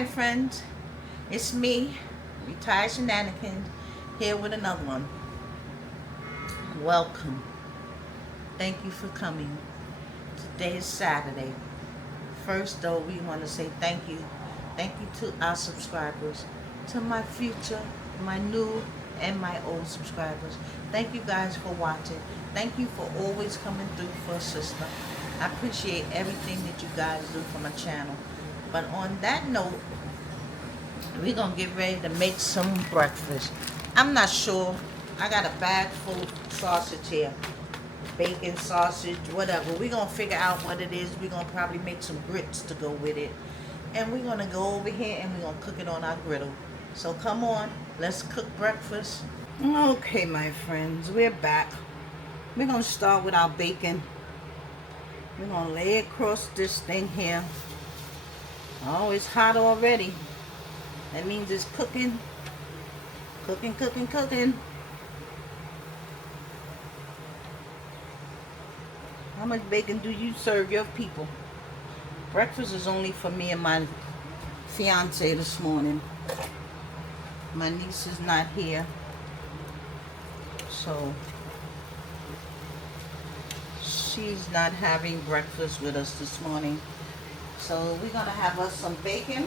my friends, it's me, Retired Shenanigans, here with another one. Welcome. Thank you for coming. Today is Saturday. First though, we want to say thank you. Thank you to our subscribers, to my future, my new and my old subscribers. Thank you guys for watching. Thank you for always coming through for a sister. I appreciate everything that you guys do for my channel. But on that note, we're going to get ready to make some breakfast. I'm not sure. I got a bag full of sausage here. Bacon, sausage, whatever. We're going to figure out what it is. We're going to probably make some grits to go with it. And we're going to go over here and we're going to cook it on our griddle. So come on, let's cook breakfast. Okay, my friends, we're back. We're going to start with our bacon. We're going to lay it across this thing here. Oh, it's hot already. That means it's cooking. Cooking, cooking, cooking. How much bacon do you serve your people? Breakfast is only for me and my fiance this morning. My niece is not here. So she's not having breakfast with us this morning. So we're going to have us some bacon.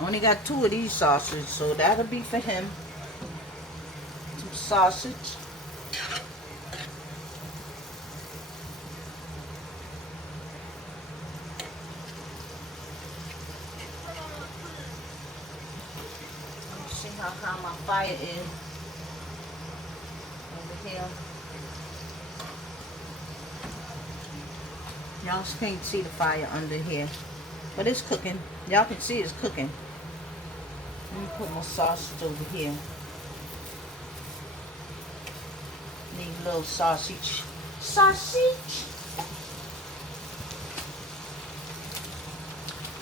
Only got 2 of these sausages, so that'll be for him. Some sausage. Let's see how high my fire is over here. Y'all can't see the fire under here, but it's cooking. Y'all can see it's cooking. Let me put my sausage over here. Need a little sausage. Sausage!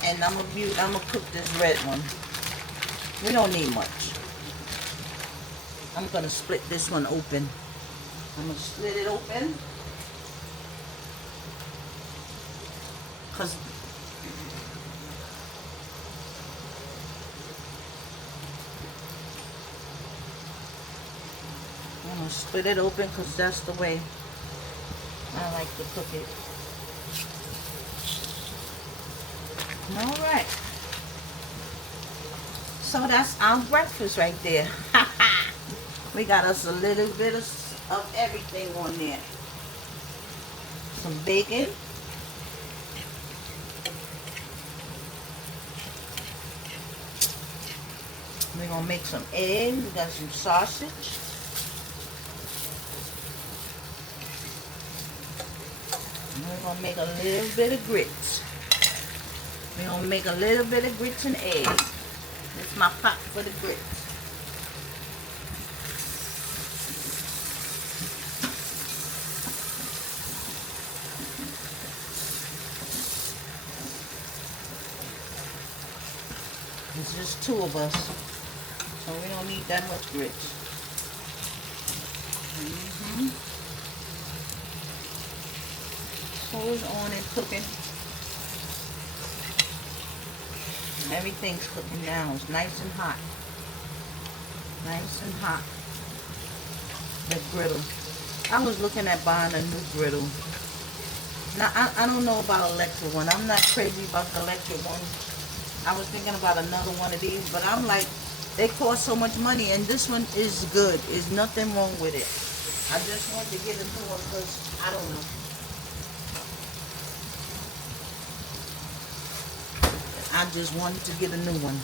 And I'm gonna cook this red one. We don't need much. I'm gonna split this one open. I'm gonna split it open. Cause I'm gonna split it open because that's the way I like to cook it. Alright. So that's our breakfast right there. We got us a little bit of everything on there. Some bacon. We're going to make some eggs. We got some sausage. And we're going to make a little bit of grits. We're going to make a little bit of grits and eggs. This is my pot for the grits. It's just 2 of us, so we don't need that much grits. So it's on and cooking. Everything's cooking now. It's nice and hot. Nice and hot. The griddle. I was looking at buying a new griddle. Now, I don't know about electric one. I'm not crazy about the electric one. I was thinking about another one of these, but I'm like, they cost so much money, and this one is good. There's nothing wrong with it. I just want to get a new one because, I don't know. I just wanted to get a new one.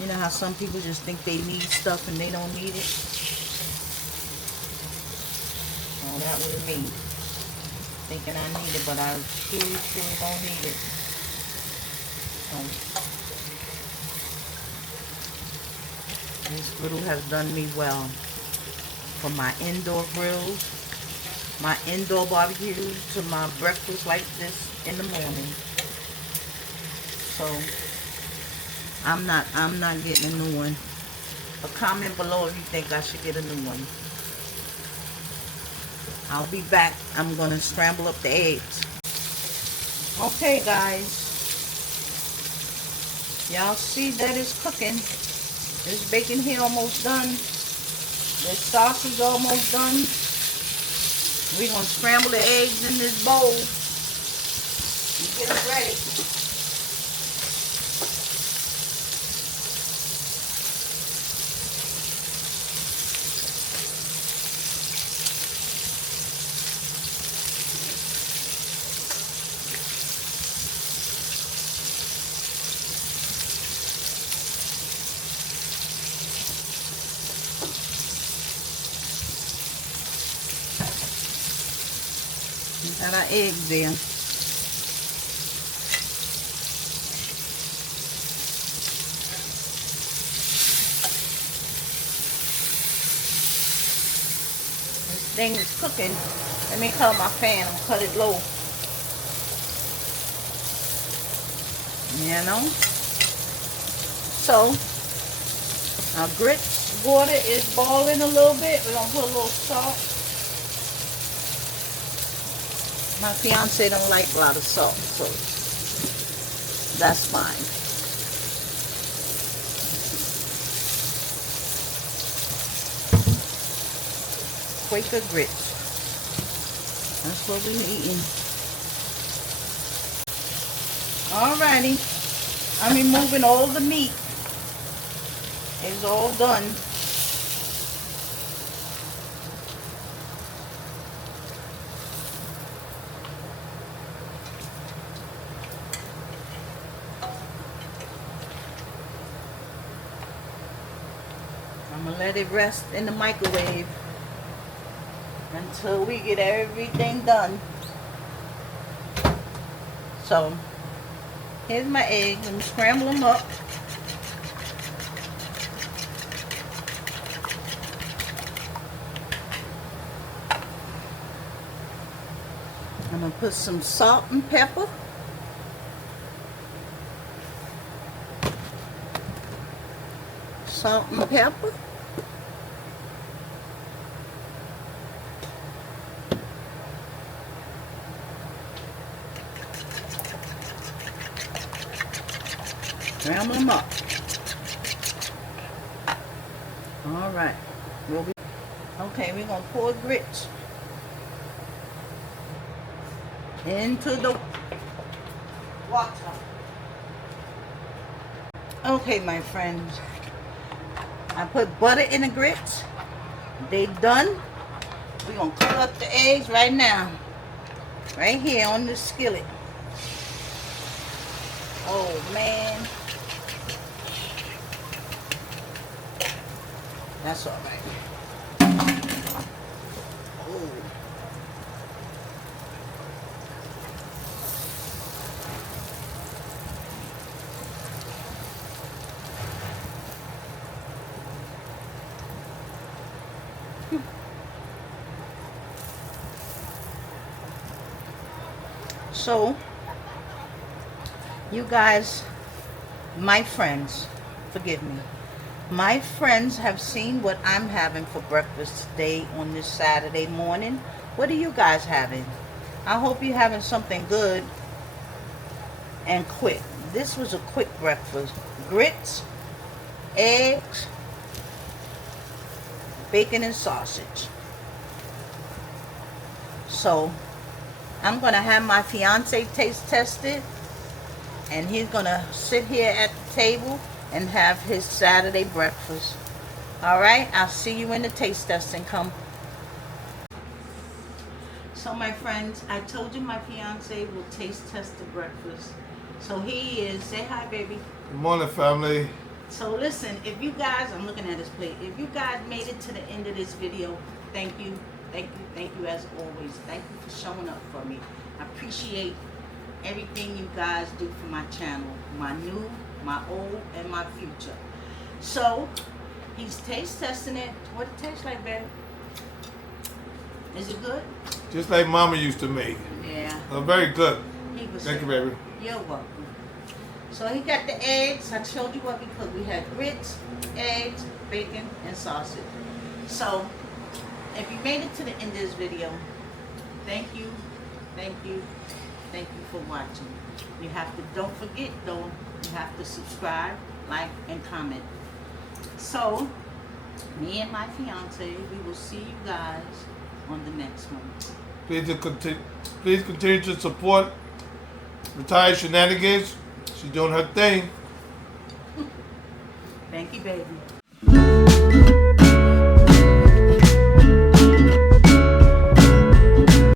You know how some people just think they need stuff and they don't need it? Oh, that was me. Thinking I need it, but I sure don't need it. This griddle has done me well for my indoor grills, my indoor barbecues, to my breakfast like this in the morning. So I'm not getting a new one. But comment below if you think I should get a new one. I'll be back. I'm gonna scramble up the eggs. Okay, guys. Y'all see that it's cooking. This bacon here almost done. This sauce is almost done. We're going to scramble the eggs in this bowl and get it ready. We got our eggs there. This thing is cooking. Let me cut my fan and cut it low. You know? So, our grits water is boiling a little bit. We're going to put a little salt. My fiance don't like a lot of salt, so that's fine. Quaker grits. That's what we're eating. Alrighty. I'm removing all the meat. It's all done. I'm going to let it rest in the microwave until we get everything done. So, here's my eggs. I'm going to scramble them up. I'm going to put some salt and pepper. Salt and pepper. Scramble them up. All right. Okay, we're going to pour grits into the water. Okay, my friends. I put butter in the grits. They done. We're going to cook up the eggs right now. Right here on the skillet. Oh, man. That's all right. Oh. So, you guys, my friends, forgive me. My friends have seen what I'm having for breakfast today on this Saturday morning. What are you guys having? I hope you're having something good and quick. This was a quick breakfast. Grits, eggs, bacon and sausage. So, I'm going to have my fiance taste test it. And he's going to sit here at the table and have his Saturday breakfast. Alright, I'll see you when the taste testing come. So my friends, I told you my fiance will taste test the breakfast. So here he is. Say hi, baby. Good morning, family. So listen, if you guys, I'm looking at his plate. If you guys made it to the end of this video, thank you. Thank you, thank you as always. Thank you for showing up for me. I appreciate everything you guys do for my channel. My new, my old, and my future. So, he's taste testing it. What it tastes like, babe? Is it good? Just like Mama used to make. Yeah. Very good. Thank you, baby. You're welcome. So he got the eggs. I showed you what we cooked. We had grits, eggs, bacon, and sausage. So, if you made it to the end of this video, thank you, thank you, thank thank you for watching. You have to, don't forget though, you have to subscribe, like, and comment. So, me and my fiance, we will see you guys on the next one. Please continue to support Retired Shenanigans. She's doing her thing. Thank you, baby.